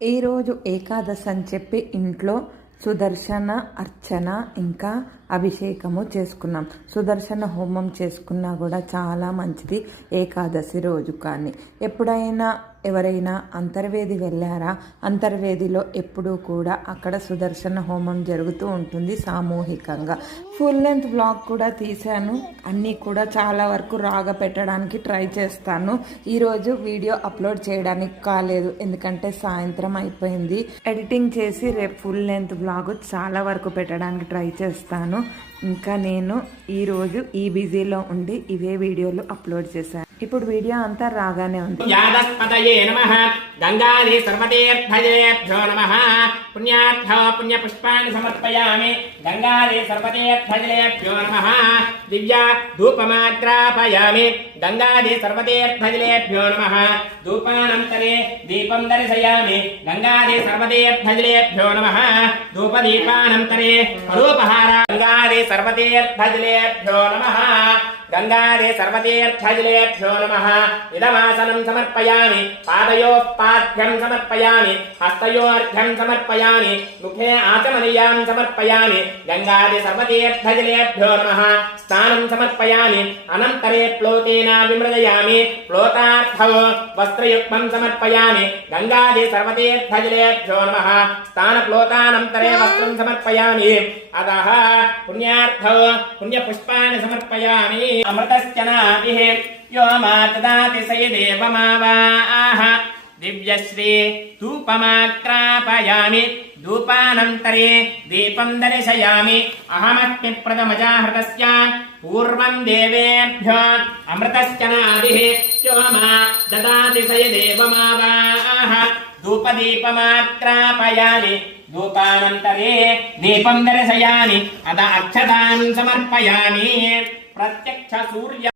ఈరోజు ఏకాదశి అని చెప్పి ఇంట్లో సుదర్శన అర్చన ఇంకా అభిషేకము చేసుకున్నాం. సుదర్శన హోమం చేసుకున్నా కూడా చాలా మంచిది ఏకాదశి రోజు. కానీ ఎప్పుడైనా ఎవరైనా అంతర్వేది వెళ్ళారా? అంతర్వేదిలో ఎప్పుడూ కూడా అక్కడ సుదర్శన హోమం జరుగుతూ ఉంటుంది సామూహికంగా. ఫుల్ లెంత్ బ్లాగ్ కూడా తీశాను. అన్నీ కూడా చాలా వరకు రాగా పెట్టడానికి ట్రై చేస్తాను. ఈరోజు వీడియో అప్లోడ్ చేయడానికి కాలేదు, ఎందుకంటే సాయంత్రం అయిపోయింది. ఎడిటింగ్ చేసి రేపు ఫుల్ లెంత్ బ్లాగ్ చాలా వరకు పెట్టడానికి ట్రై చేస్తాను. ఇంకా నేను ఈరోజు ఈ బిజీలో ఉండి ఇవే వీడియోలు అప్లోడ్ చేశాను. ఇప్పుడు వీడియో అంతా రాగానే ఉంది. యాదస్పతయే నమః గంగాది సర్వతీర్థయేభ్యో నమః పుణ్యార్థ పుణ్య పుష్పాన్ని సమర్పయామి. గంగాది సర్వతీర్థజలేభ్యో నమః దివ్య ధూపమాగ్రాపయామి. గంగాది సర్వతీర్థజలేభ్యో నమః ధూపానంతరే దీపం దర్శయామి. గంగాది సర్వతీర్థజలేభ్యో నమః ధూపదీపానంతరే ఫలోపహార. గంగాది సర్వతీర్థజలేభ్యో నమః గంగాదే సర్వతీర్థజలేభ్యో నమః ఇదమాసనం సమర్పయామి. పాదయోః పాద్యం సమర్పయామి. హస్తయోర్ఘ్యం సమర్పయామి. ముఖే ఆచమనీయాం సమర్పయామి. గంగాదే సర్వతీర్థజలేభ్యో నమః స్నానం సమర్పయామి. అనంతరే ప్లోతేన విమృజయామి. ప్లోతార్థౌ వస్త్రయుగ్మం సమర్పయామి. గంగాదే సర్వతీర్థజలేభ్యో నమః స్నాన ప్లోతానంతరే వస్త్రం సమర్పయామి. అతః పుణ్యార్థౌ పుణ్యపుష్పాన్ని సమర్పయామి. అమృతశ్చనాభిః యో మాతదాతి సయదేవమావాః దివ్యశ్రీ ధూపమాగ్రాపయామి. ధూపానంతరే దీపం దర్శయామి. అహమస్మి ప్రథమజాహృతస్య పూర్వం దేవేభ్యో అమృతశ్చనాభిః యో మాతదాతి సయదేవమావాః ధూపదీపమాగ్రాపయామి. ధూపానంతరే దీపం దర్శయామి. అద అక్షతాన్ సమర్పయామి. ప్రత్యక్ష సూర్య